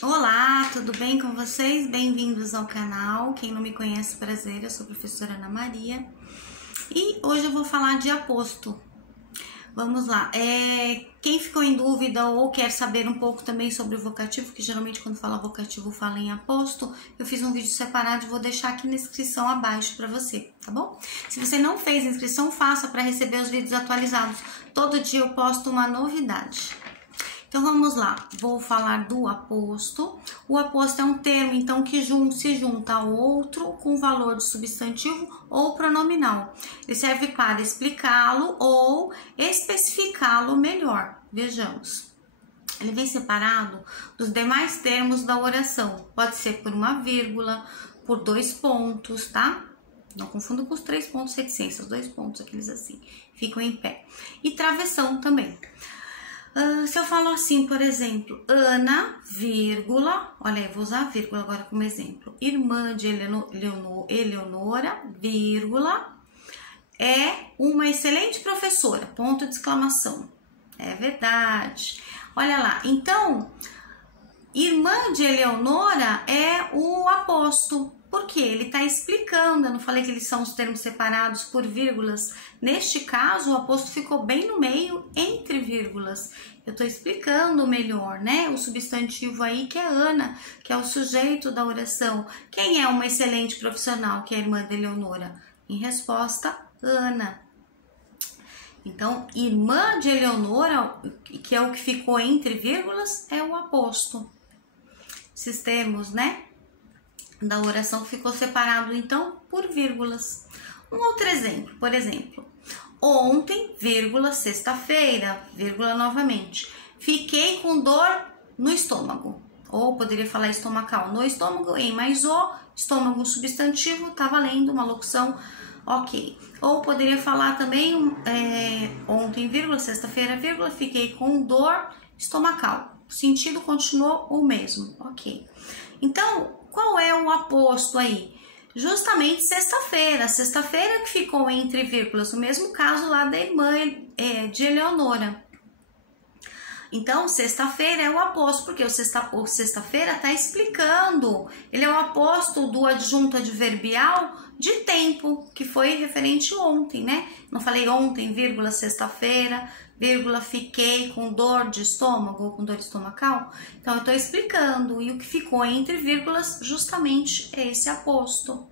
Olá, tudo bem com vocês? Bem-vindos ao canal. Quem não me conhece, prazer, eu sou a professora Ana Maria e hoje eu vou falar de aposto. Vamos lá, quem ficou em dúvida ou quer saber um pouco também sobre o vocativo, que geralmente quando fala vocativo fala em aposto, eu fiz um vídeo separado e vou deixar aqui na descrição abaixo para você, tá bom? Se você não fez inscrição, faça para receber os vídeos atualizados. Todo dia eu posto uma novidade. Então, vamos lá, vou falar do aposto. O aposto é um termo, então, que se junta a outro com valor de substantivo ou pronominal. Ele serve para explicá-lo ou especificá-lo melhor. Vejamos. Ele vem separado dos demais termos da oração. Pode ser por uma vírgula, por 2 pontos, tá? Não confunda com os 3 pontos reticências, 2 pontos, aqueles assim, ficam em pé. E travessão também. Se eu falo assim, por exemplo, Ana, vírgula, olha, eu vou usar a vírgula agora como exemplo. Irmã de Eleonora, vírgula, é uma excelente professora, ponto de exclamação. É verdade. Olha lá, então, irmã de Eleonora é o aposto. Porque ele está explicando, eu não falei que eles são os termos separados por vírgulas. Neste caso, o aposto ficou bem no meio, entre vírgulas. Eu estou explicando melhor, né? O substantivo aí que é Ana, que é o sujeito da oração. Quem é uma excelente profissional, que é a irmã de Eleonora? Em resposta, Ana. Então, irmã de Eleonora, que é o que ficou entre vírgulas, é o aposto. Esses termos, né? Da oração ficou separado, então, por vírgulas. Um outro exemplo, por exemplo, ontem, vírgula, sexta-feira, vírgula, novamente, fiquei com dor no estômago. Ou poderia falar estomacal, no estômago, em mais o, estômago, substantivo, tá valendo uma locução, ok. Ou poderia falar também, ontem, vírgula, sexta-feira, vírgula, fiquei com dor estomacal. O sentido continuou o mesmo, ok. Então, qual é o aposto aí? Justamente sexta-feira. Sexta-feira que ficou entre vírgulas. No mesmo caso lá da irmã de Eleonora. Então, sexta-feira é o aposto, porque o sexta-feira está explicando. Ele é o aposto do adjunto adverbial de tempo, que foi referente ontem, né? Não falei ontem, vírgula, sexta-feira, vírgula, fiquei com dor de estômago ou com dor estomacal. Então, eu estou explicando. E o que ficou entre vírgulas, justamente, é esse aposto.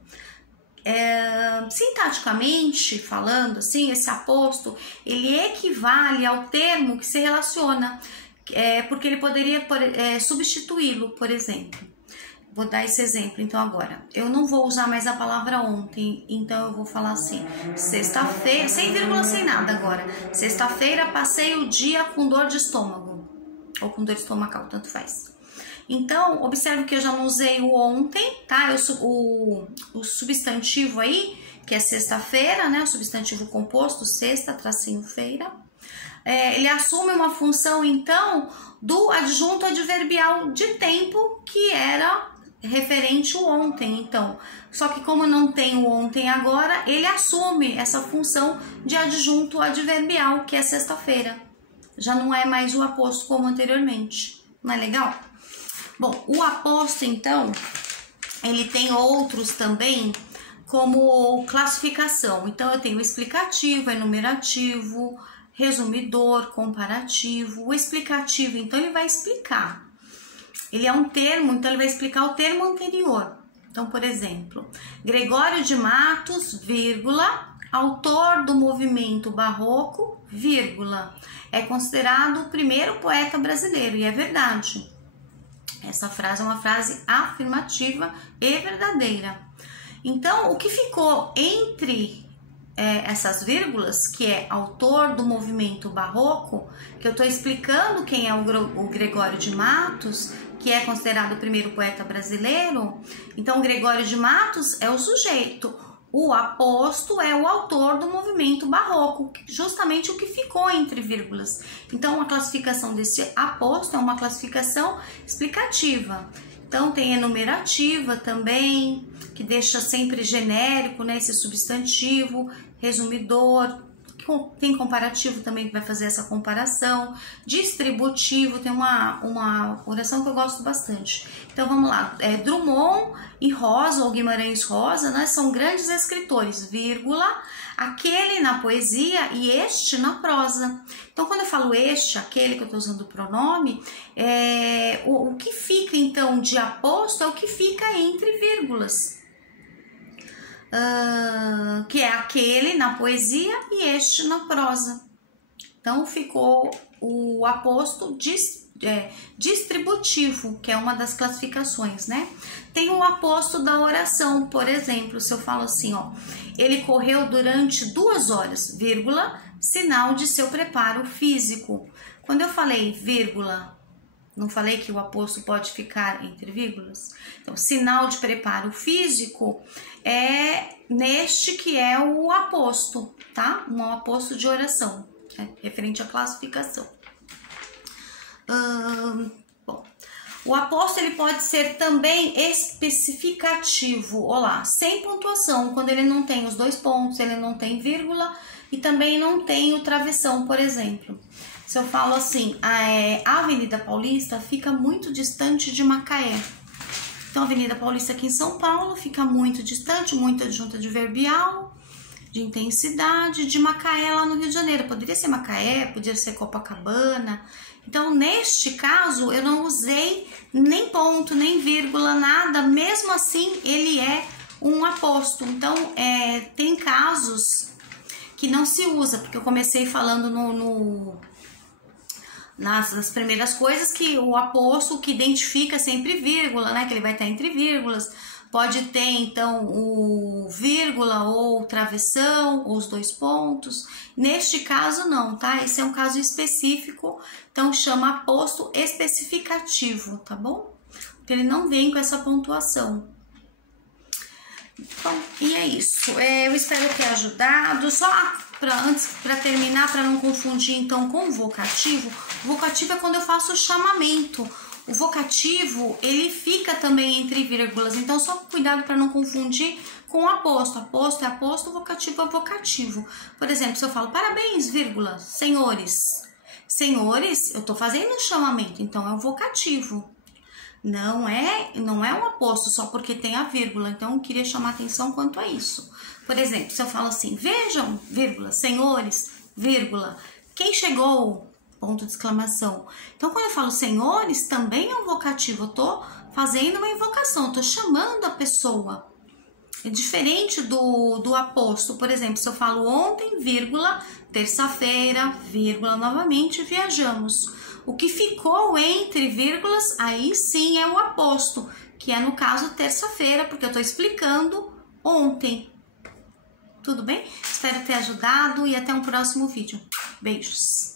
Sintaticamente falando, assim, esse aposto, ele equivale ao termo que se relaciona, porque ele poderia substituí-lo, por exemplo. Vou dar esse exemplo, então, agora. Eu não vou usar mais a palavra ontem, então eu vou falar assim, sexta-feira, sem vírgula, sem nada agora. Sexta-feira passei o dia com dor de estômago, ou com dor estomacal, tanto faz. Então, observe que eu já não usei o ontem, tá? O substantivo aí, que é sexta-feira, né? O substantivo composto, sexta, tracinho, feira. Ele assume uma função, então, do adjunto adverbial de tempo, que era referente ao ontem, então. Só que como não tem o ontem agora, ele assume essa função de adjunto adverbial, que é sexta-feira. Já não é mais o aposto como anteriormente. Não é legal? Bom, o aposto, então, ele tem outros também como classificação. Então, eu tenho explicativo, enumerativo, resumidor, comparativo. O explicativo, então, ele vai explicar. Ele é um termo, então ele vai explicar o termo anterior. Então, por exemplo, Gregório de Matos, vírgula, autor do movimento barroco, vírgula, é considerado o primeiro poeta brasileiro, e é verdade. Essa frase é uma frase afirmativa e verdadeira. Então, o que ficou entre essas vírgulas, que é autor do movimento barroco, que eu estou explicando quem é o Gregório de Matos, que é considerado o primeiro poeta brasileiro. Então, Gregório de Matos é o sujeito. O aposto é o autor do movimento barroco, justamente o que ficou entre vírgulas. Então, a classificação desse aposto é uma classificação explicativa. Então, tem enumerativa também, que deixa sempre genérico, né, esse substantivo, resumidor, tem comparativo também que vai fazer essa comparação, distributivo, tem uma oração que eu gosto bastante. Então vamos lá, Drummond e Rosa, ou Guimarães Rosa, né, são grandes escritores, vírgula, aquele na poesia e este na prosa. Então quando eu falo este, aquele que eu estou usando o pronome, o que fica então de aposto é o que fica entre vírgulas. Que é aquele na poesia e este na prosa. Então ficou o aposto distributivo, que é uma das classificações, né? Tem o aposto da oração, por exemplo, se eu falo assim, ó, ele correu durante 2 horas, vírgula, sinal de seu preparo físico. Quando eu falei vírgula, não falei que o aposto pode ficar entre vírgulas? Então, sinal de preparo físico é neste que é o aposto, tá? Um aposto de oração, referente à classificação. Bom, o aposto ele pode ser também especificativo, olá, sem pontuação, quando ele não tem os 2 pontos, ele não tem vírgula e também não tem o travessão, por exemplo. Se eu falo assim, a Avenida Paulista fica muito distante de Macaé. Então, a Avenida Paulista aqui em São Paulo fica muito distante, muito adjunta adverbial, de intensidade, de Macaé lá no Rio de Janeiro. Poderia ser Macaé, poderia ser Copacabana. Então, neste caso, eu não usei nem ponto, nem vírgula, nada. Mesmo assim, ele é um aposto. Então, tem casos que não se usa, porque eu comecei falando nas primeiras coisas que o aposto que identifica sempre vírgula, né? Que ele vai estar entre vírgulas. Pode ter, então, o vírgula ou travessão, ou os 2 pontos. Neste caso, não, tá? Esse é um caso específico, então chama aposto especificativo, tá bom? Porque ele não vem com essa pontuação. Bom, e é isso. Eu espero ter ajudado. Só antes, para terminar, para não confundir então com o vocativo. O vocativo é quando eu faço o chamamento. O vocativo, ele fica também entre vírgulas. Então, só cuidado para não confundir com o aposto. Aposto é aposto, vocativo é vocativo. Por exemplo, se eu falo parabéns, vírgula, senhores. Senhores, eu tô fazendo um chamamento, então é um vocativo. Não é um aposto só porque tem a vírgula. Então, eu queria chamar atenção quanto a isso. Por exemplo, se eu falo assim, vejam, vírgula, senhores, vírgula, quem chegou? Ponto de exclamação. Então, quando eu falo senhores, também é um vocativo. Eu tô fazendo uma invocação, eu tô chamando a pessoa. É diferente do aposto. Por exemplo, se eu falo ontem, vírgula, terça-feira, vírgula, novamente, viajamos. O que ficou entre vírgulas, aí sim é o aposto, que é no caso terça-feira, porque eu tô explicando ontem. Tudo bem? Espero ter ajudado e até um próximo vídeo. Beijos!